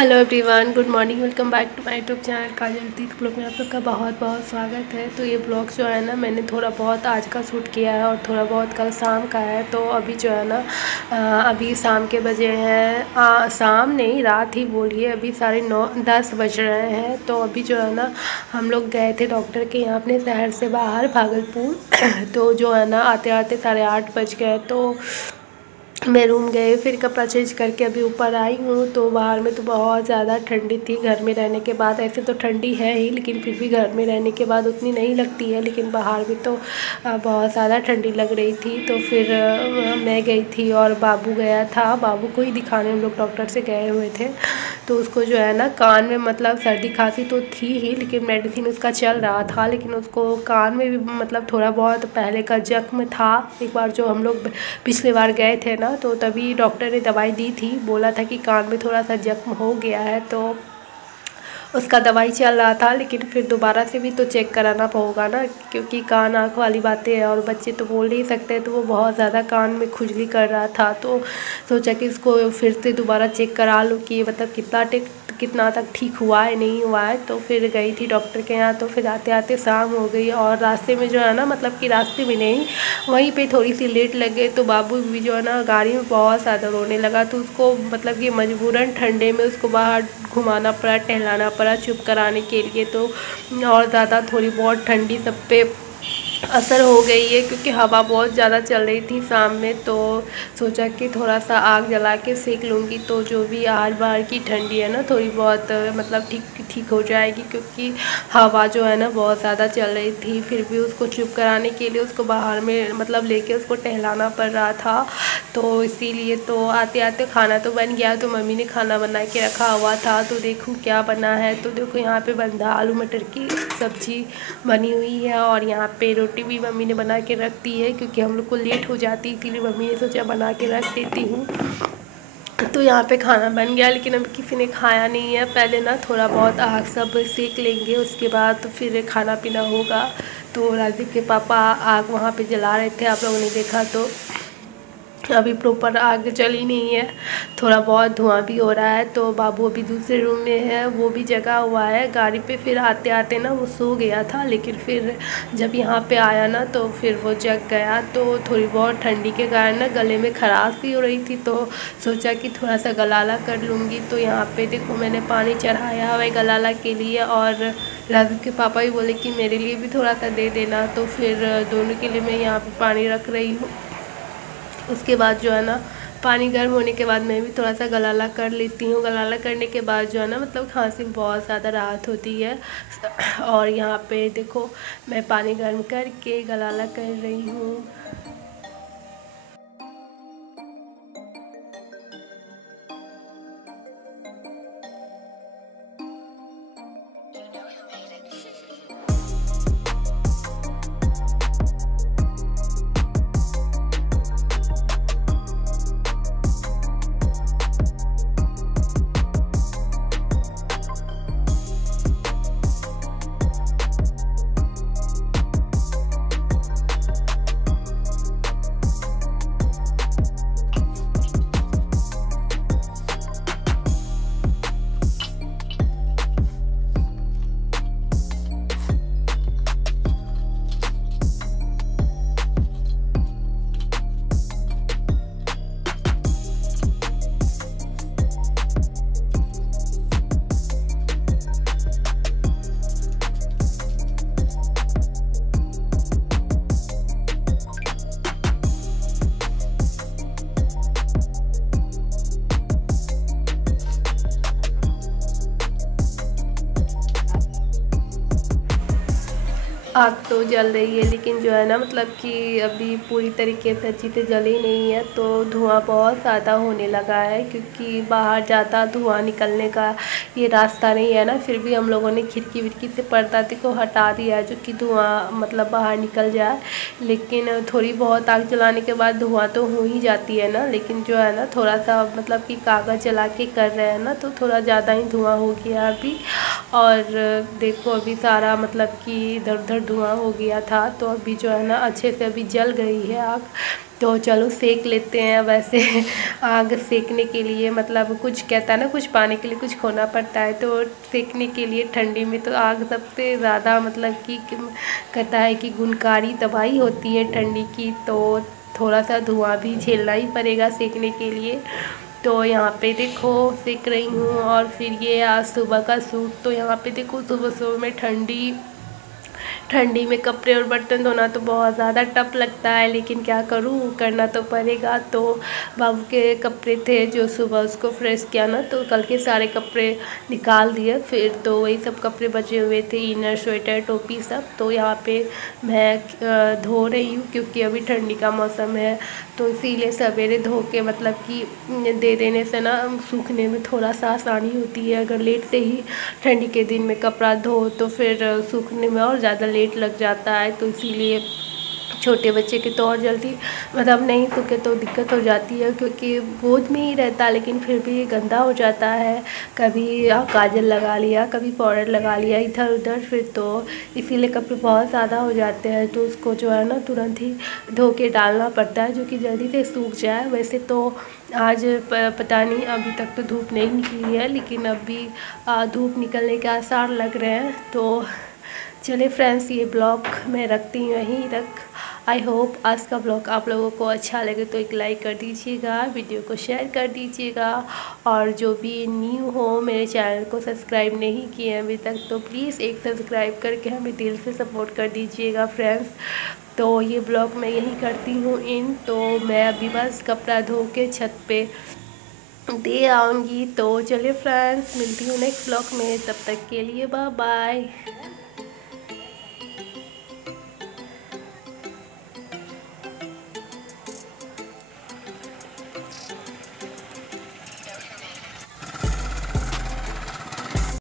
Hello everyone, good morning. Welcome back to my YouTube channel Kajal Tirth blog में आप सबका बहुत बहुत स्वागत है। तो ये ब्लॉग जो है ना, मैंने थोड़ा बहुत आज का शूट किया है और थोड़ा बहुत कल शाम का है। तो अभी जो है ना अभी शाम के बजे हैं, शाम नहीं रात ही बोलिए, अभी 9:30 बज रहे हैं। तो अभी जो है ना हम लोग गए थे डॉक्टर के यहाँ अपने शहर से बाहर भागलपुर। तो जो है ना आते आते 8:30 बज गए। तो मैं रूम गए, फिर कपड़ा चेंज करके अभी ऊपर आई हूँ। तो बाहर में तो बहुत ज़्यादा ठंडी थी। घर में रहने के बाद, ऐसे तो ठंडी है ही लेकिन फिर भी घर में रहने के बाद उतनी नहीं लगती है, लेकिन बाहर में तो बहुत ज़्यादा ठंडी लग रही थी। तो फिर मैं गई थी और बाबू गया था, बाबू को ही दिखाने हम लोग डॉक्टर से गए हुए थे। तो उसको जो है ना कान में मतलब सर्दी खांसी तो थी ही, लेकिन मेडिसिन उसका चल रहा था, लेकिन उसको कान में भी मतलब थोड़ा बहुत पहले का जख्म था। एक बार जो हम लोग पिछले बार गए थे ना, तो तभी डॉक्टर ने दवाई दी थी, बोला था कि कान में थोड़ा सा जख्म हो गया है। तो उसका दवाई चल रहा था, लेकिन फिर दोबारा से भी तो चेक कराना होगा ना, क्योंकि कान आँख वाली बातें हैं और बच्चे तो बोल नहीं सकते। तो वो बहुत ज़्यादा कान में खुजली कर रहा था, तो सोचा कि इसको फिर से दोबारा चेक करा लूँ कि मतलब कितना तक ठीक हुआ है नहीं हुआ है। तो फिर गई थी डॉक्टर के यहाँ। तो फिर आते आते शाम हो गई और रास्ते में जो है ना, मतलब कि रास्ते में नहीं, वहीं पे थोड़ी सी लेट लग गई। तो बाबू भी जो है ना गाड़ी में बहुत ज़्यादा रोने लगा। तो उसको मतलब कि मजबूरन ठंडे में उसको बाहर घुमाना पड़ा, टहलाना पड़ा चुप कराने के लिए। तो और ज़्यादा थोड़ी बहुत ठंडी सब पे असर हो गई है, क्योंकि हवा बहुत ज़्यादा चल रही थी शाम में। तो सोचा कि थोड़ा सा आग जला के सेक लूँगी, तो जो भी आज बाहर की ठंडी है ना थोड़ी बहुत मतलब ठीक हो जाएगी, क्योंकि हवा जो है ना बहुत ज़्यादा चल रही थी। फिर भी उसको चुप कराने के लिए उसको बाहर में मतलब लेके उसको टहलाना पड़ रहा था। तो इसीलिए तो आते आते खाना तो बन गया। तो मम्मी ने खाना बना के रखा हुआ था, तो देखूँ क्या बना है। तो देखो यहाँ पे बंधा आलू मटर की सब्ज़ी बनी हुई है, और यहाँ पे रोटी भी मम्मी ने बना के रख दी है, क्योंकि हम लोग को लेट हो जाती, इसीलिए मम्मी ने सोचा बना के रख देती हूँ। तो यहाँ पे खाना बन गया, लेकिन अभी किसी ने खाया नहीं है। पहले ना थोड़ा बहुत आग सब सेक लेंगे, उसके बाद तो फिर खाना पीना होगा। तो राजदीप के पापा आग वहाँ पे जला रहे थे, आप लोगों ने देखा। तो अभी प्रॉपर आग जली नहीं है, थोड़ा बहुत धुआं भी हो रहा है। तो बाबू अभी दूसरे रूम में है, वो भी जगा हुआ है गाड़ी पे। फिर आते आते ना वो सो गया था, लेकिन फिर जब यहाँ पे आया ना तो फिर वो जग गया। तो थोड़ी बहुत ठंडी के कारण ना गले में खराश भी हो रही थी, तो सोचा कि थोड़ा सा गलाला कर लूँगी। तो यहाँ पे देखो मैंने पानी चढ़ाया हुआ है गलाला के लिए, और राजू के पापा भी बोले कि मेरे लिए भी थोड़ा सा दे देना। तो फिर दोनों के लिए मैं यहाँ पे पानी रख रही हूँ। उसके बाद जो है ना पानी गर्म होने के बाद मैं भी थोड़ा सा गलाला कर लेती हूँ। गलाला करने के बाद जो है ना मतलब खांसी में बहुत ज़्यादा राहत होती है। और यहाँ पे देखो मैं पानी गर्म करके गलाला कर रही हूँ। आग तो जल रही है, लेकिन जो है ना मतलब कि अभी पूरी तरीके से अच्छी से जली नहीं है। तो धुआं बहुत ज़्यादा होने लगा है, क्योंकि बाहर ज़्यादा धुआं निकलने का ये रास्ता नहीं है ना। फिर भी हम लोगों ने खिड़की विड़की से पर्दा को हटा दिया है, जो कि धुआं मतलब बाहर निकल जाए। लेकिन थोड़ी बहुत आग जलाने के बाद धुआं तो हो ही जाती है ना, लेकिन जो है ना थोड़ा सा मतलब कि कागज़ जला के कर रहे हैं ना, तो थोड़ा ज़्यादा ही धुआं हो गया अभी। और देखो अभी सारा मतलब कि इधर उधर धुआं हो गया था, तो अभी जो है ना अच्छे से अभी जल गई है आग। तो चलो सेक लेते हैं। वैसे आग सेकने के लिए मतलब कुछ कहता है ना, कुछ पाने के लिए कुछ खोना पड़ता है, तो सेकने के लिए ठंडी में तो आग सबसे ज़्यादा मतलब कि कहता है कि गुणकारी दवाई होती है ठंडी की। तो थोड़ा सा धुआं भी झेलना ही पड़ेगा सेकने के लिए। तो यहाँ पे देखो सेक रही हूँ। और फिर ये आज सुबह का सूट, तो यहाँ पे देखो सुबह सुबह में ठंडी में कपड़े और बर्तन धोना तो बहुत ज़्यादा टफ लगता है, लेकिन क्या करूँ, करना तो पड़ेगा। तो बाबू के कपड़े थे जो सुबह उसको फ्रेश किया ना, तो कल के सारे कपड़े निकाल दिए। फिर तो वही सब कपड़े बचे हुए थे, इनर स्वेटर टोपी सब, तो यहाँ पे मैं धो रही हूँ क्योंकि अभी ठंडी का मौसम है। तो इसीलिए सवेरे धो के मतलब कि दे देने से ना सूखने में थोड़ा सा आसानी होती है। अगर लेट से ही ठंडी के दिन में कपड़ा धो तो फिर सूखने में और ज़्यादा लेट लग जाता है। तो इसीलिए छोटे बच्चे के तो और जल्दी मतलब नहीं सूखे तो दिक्कत हो जाती है, क्योंकि गोद में ही रहता है लेकिन फिर भी गंदा हो जाता है। कभी काजल लगा लिया, कभी पाउडर लगा लिया इधर उधर, फिर तो इसीलिए कपड़े बहुत ज़्यादा हो जाते हैं। तो उसको जो है ना तुरंत ही धो के डालना पड़ता है, जो कि जल्दी से सूख जाए। वैसे तो आज पता नहीं, अभी तक तो धूप नहीं निकली है, लेकिन अभी धूप निकलने के आसार लग रहे हैं। तो चलिए फ्रेंड्स, ये ब्लॉग मैं रखती हूँ यहीं तक। आई होप आज का ब्लॉग आप लोगों को अच्छा लगे तो एक लाइक कर दीजिएगा, वीडियो को शेयर कर दीजिएगा। और जो भी न्यू हो मेरे चैनल को सब्सक्राइब नहीं किए अभी तक, तो प्लीज़ एक सब्सक्राइब करके हमें दिल से सपोर्ट कर दीजिएगा फ्रेंड्स। तो ये ब्लॉग मैं यहीं करती हूँ इन। तो मैं अभी बस कपड़ा धो के छत पे दे आऊँगी। तो चलिए फ्रेंड्स, मिलती हूँ नेक्स्ट ब्लॉग में, तब तक के लिए बाय बाय।